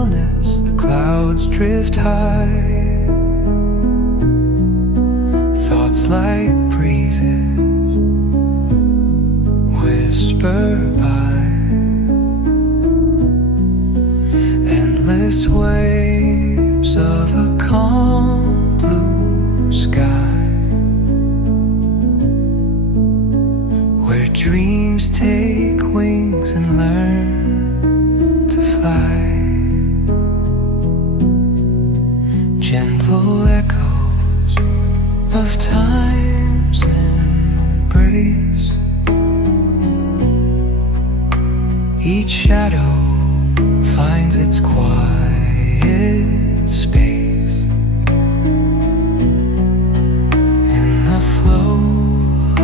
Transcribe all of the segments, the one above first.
stillness, the clouds drift high. Thoughts like breezes whisper by. Endless waves of a calm blue sky, where dreams take wings and learn to fly. Gentle echoes of time's embrace. Each shadow finds its quiet space. In the flow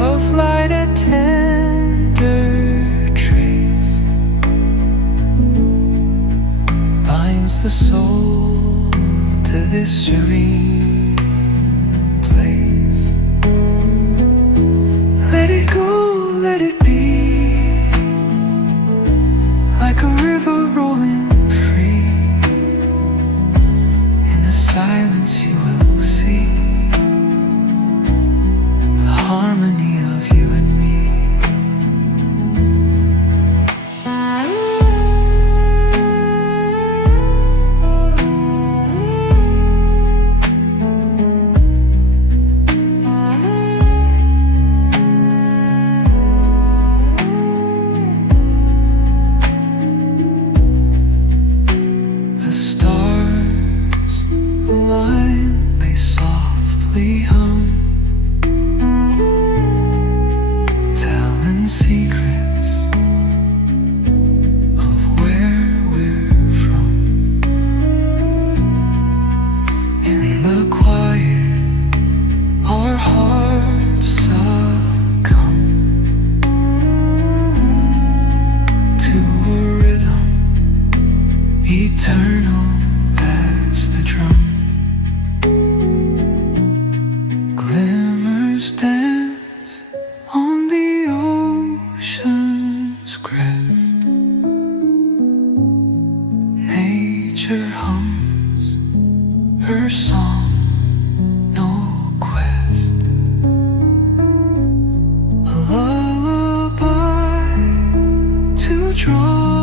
of light, a tender trace binds the soul to this serene place. Let it go, let it be, like a river rolling free. In the silence you will see the harmony of you and me. The stars align, they softly hum, telling secrets of where we're from. In the quiet, our hearts succumb to a rhythm eternal as the drum. Glimmers dance on the ocean's crest. Nature hums her song, no quest. A lullaby to draw